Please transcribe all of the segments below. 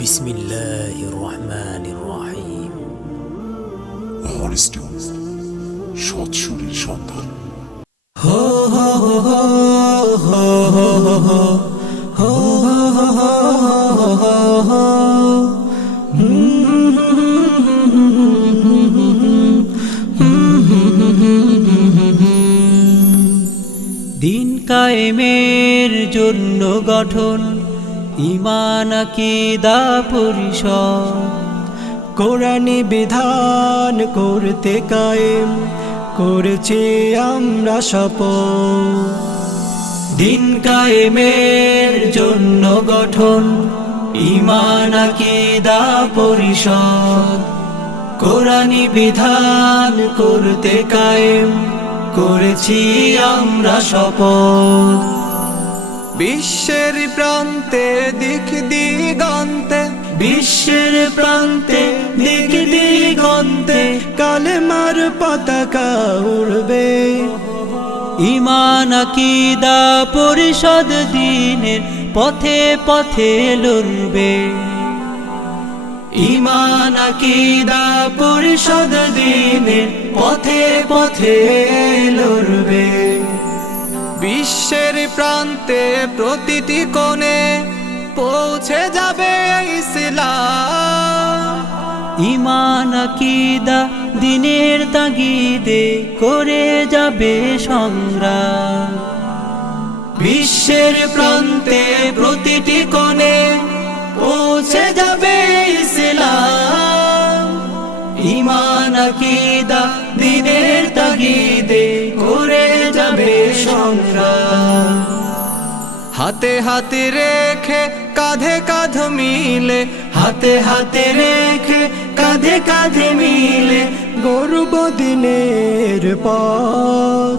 বিসমিল্লাহির রহমানির রহিম। হনেস্টি, সৎসুরের সন্ধান। হো হো হো হো হো হো হো হো। দিন কায়েমের জন্য গঠন ঈমান আকীদা পরিষদ, কোরআনী বিধান করতে কায়েম করেছি আমরা শপথ। দিন কায়েমের জন্য গঠন ঈমান আকীদা পরিষদ, কোরআনী বিধান করতে কায়েম করেছি আমরা শপথ। বিশ্বের প্রান্তে দিক দিগন্তে, বিশ্বের প্রান্তে দিক দিগন্তে কালেমার পতাকা উড়বে। ঈমান আকীদা পরিষদ দ্বীনের পথে পথে লড়বে। ঈমান আকীদা পরিষদ দ্বীনের পথে পথে লড়বে। বিশ্বের প্রান্তে প্রতিটি কোণে পৌঁছে যাবে ইসলাম। ঈমান আকীদা দ্বীনের তাগিদে করে যাবে সংগ্রাম। বিশ্বের প্রান্তে প্রতিটি কোণে পৌঁছে যাবে ইসলাম। ঈমান আকীদা দ্বীনের তাগিদে করে যাবে সংগ্রাম। হাতে হাতে রেখে কাঁধে কাঁধ মিলে, হাতে হাতে রেখে কাঁধে কাঁধে মিলে গর্ব দিনের পথ।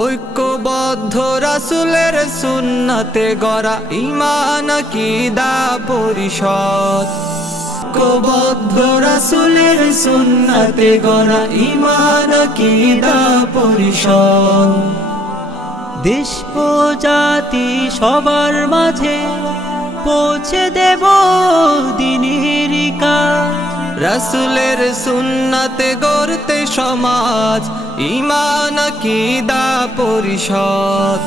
ঐক্যবদ্ধ রাসূলের সুন্নতে গড়া ঈমান আকীদা পরিষদ, ঐক্যবদ্ধ রাসূলের সুন্নতে গড়া ঈমান আকীদা পরিষদ। দেশ ও জাতি সবার মাঝে পৌঁছে দেব দ্বীনের কাজ। রাসূলের সুন্নতে গড়তে সমাজ, ঈমান আকীদা পরিষদ।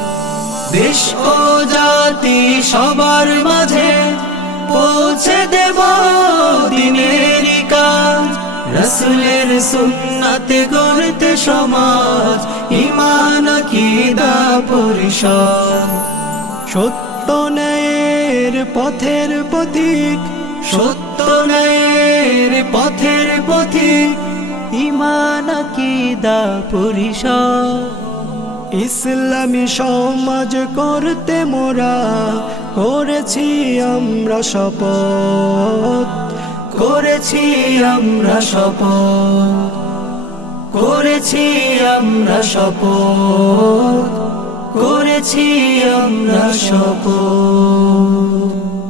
দেশ ও জাতি সবার মাঝে পৌঁছে দেব দ্বীনের কাজ। রাসূলের সুন্নতে গড়তে সমাজ, ঈমান আকীদা পরিষদ। সত্য ন্যায়ের পথের পথিক, সত্য ন্যায়ের পথের পথিক ঈমান আকীদা পরিষদ। ইসলামী সমাজ করতে মোরা করেছি আমরা শপথ, করেছি আমরা শপথ, করেছি আমরা শপথ, করেছি আমরা শপথ।